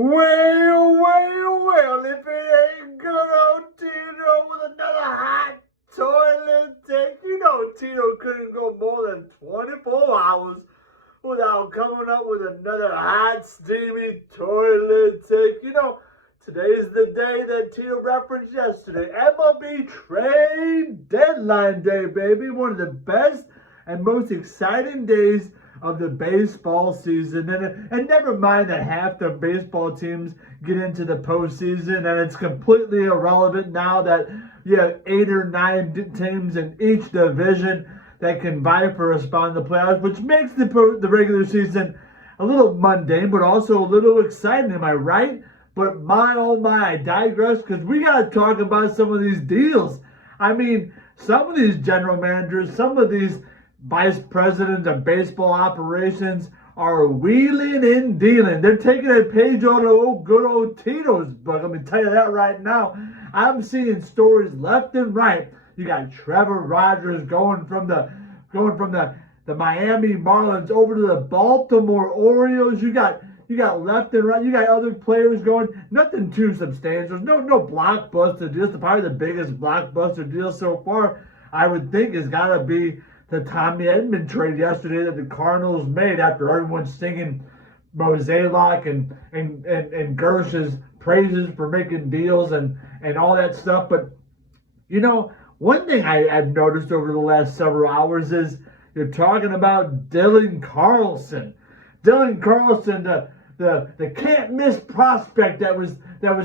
Well, if it ain't good old Tito with another hot toilet take, Tito couldn't go more than 24 hours without coming up with another hot, steamy toilet take. Today's the day that Tito referenced yesterday. MLB trade deadline day, baby. One of the best and most exciting days of the baseball season. And never mind that half the baseball teams get into the postseason, and it's completely irrelevant now that you have 8 or 9 teams in each division that can vie for a spot in the playoffs, which makes the regular season a little mundane, but also a little exciting. Am I right? But my, oh my, I digress, because we got to talk about some of these deals. I mean, some of these general managers, some of these vice presidents of baseball operations are wheeling and dealing. They're taking a page out of good old Tito's book. I'm going to tell you that right now. I'm seeing stories left and right. You got Trevor Rogers going from the Miami Marlins over to the Baltimore Orioles. You got left and right. You got other players going. Nothing too substantial. No blockbuster deals. Probably the biggest blockbuster deal so far, I would think, has got to be the Tommy Edman trade yesterday that the Cardinals made after everyone's singing Mozeliak and Gersh's praises for making deals and all that stuff. But, one thing I've noticed over the last several hours is you're talking about Dylan Carlson. Dylan Carlson, the can't-miss prospect that was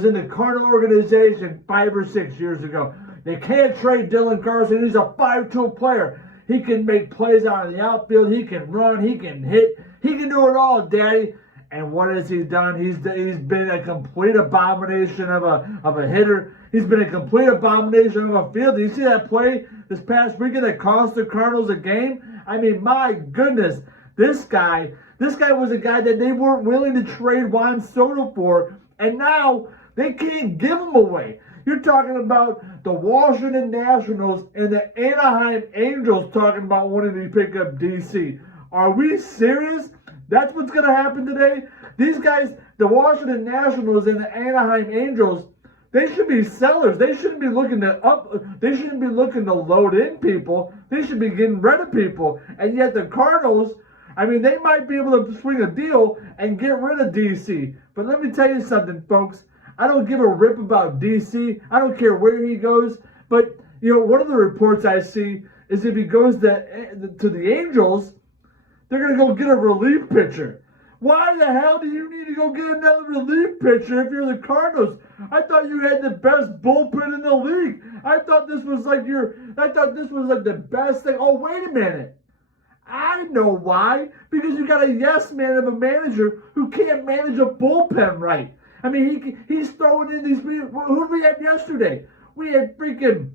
in the Cardinal organization 5 or 6 years ago. They can't trade Dylan Carlson. He's a 5-tool player. He can make plays out of the outfield. He can run. He can hit. He can do it all, Daddy. And what has he done? He's been a complete abomination of a hitter. He's been a complete abomination of a fielder. You see that play this past weekend that cost the Cardinals a game? I mean, my goodness, this guy was a guy that they weren't willing to trade Juan Soto for, and now they can't give him away. You're talking about the Washington Nationals and the Anaheim Angels talking about wanting to pick up DC. Are we serious? That's what's going to happen today? These guys, the Washington Nationals and the Anaheim Angels, they should be sellers. They shouldn't be looking to load in people. They should be getting rid of people. And yet the Cardinals, I mean, they might be able to swing a deal and get rid of DC. But let me tell you something, folks. I don't give a rip about DC. I don't care where he goes. But, one of the reports I see is if he goes to the Angels, they're going to go get a relief pitcher. Why the hell do you need to go get another relief pitcher if you're the Cardinals? I thought you had the best bullpen in the league. I thought this was like the best thing. Oh, wait a minute. I know why. Because you got a yes man of a manager who can't manage a bullpen right. I mean, he's throwing in these. Who did we have yesterday? We had freaking.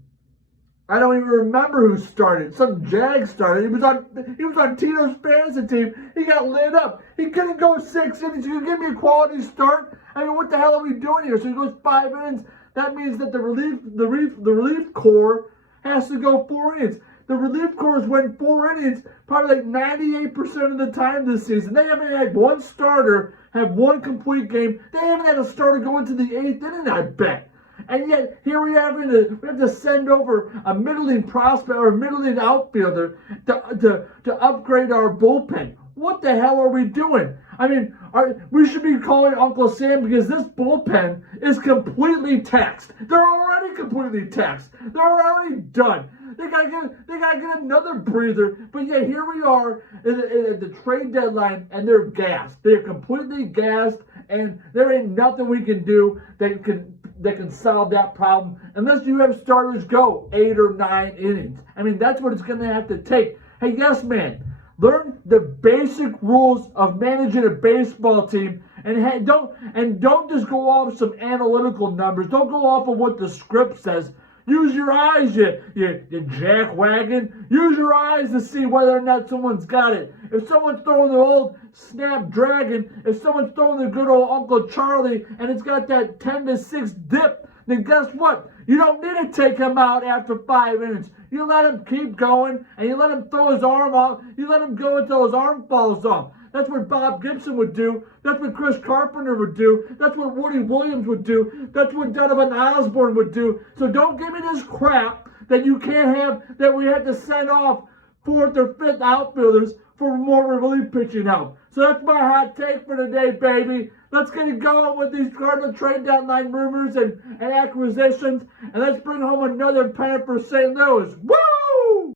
I don't even remember who started. Some Jag started. He was on Tito's fantasy team. He got lit up. He couldn't go 6 innings. You give me a quality start. I mean, what the hell are we doing here? So he goes 5 innings. That means that the relief corps has to go 4 innings. The relief corps went 4 innings, probably like 98% of the time this season. They haven't had one starter have one complete game. They haven't had a starter go into the 8th inning, I bet. And yet, here we have to send over a middling prospect or a middling outfielder to upgrade our bullpen. What the hell are we doing? I mean, we should be calling Uncle Sam because this bullpen is completely taxed. They're already completely taxed. They're already done. They gotta get another breather. But yet here we are at the trade deadline, and they're gassed. They're completely gassed, and there ain't nothing we can do that can solve that problem unless you have starters go 8 or 9 innings. I mean, that's what it's going to have to take. Hey, yes, man, learn the basic rules of managing a baseball team, and don't just go off some analytical numbers. Don't go off of what the script says. Use your eyes, you jackwagon. Use your eyes to see whether or not someone's got it. If someone's throwing the old Snapdragon, if someone's throwing the good old Uncle Charlie, and it's got that 10-6 dip, then guess what? You don't need to take him out after 5 innings. You let him keep going, and you let him throw his arm off. You let him go until his arm falls off. That's what Bob Gibson would do. That's what Chris Carpenter would do. That's what Woody Williams would do. That's what Donovan Osborne would do. So don't give me this crap that you can't have, that we had to send off fourth or fifth outfielders for more relief pitching help. So that's my hot take for today, baby. Let's get it going with these Cardinal trade deadline rumors and acquisitions. And let's bring home another pennant for St. Louis. Woo!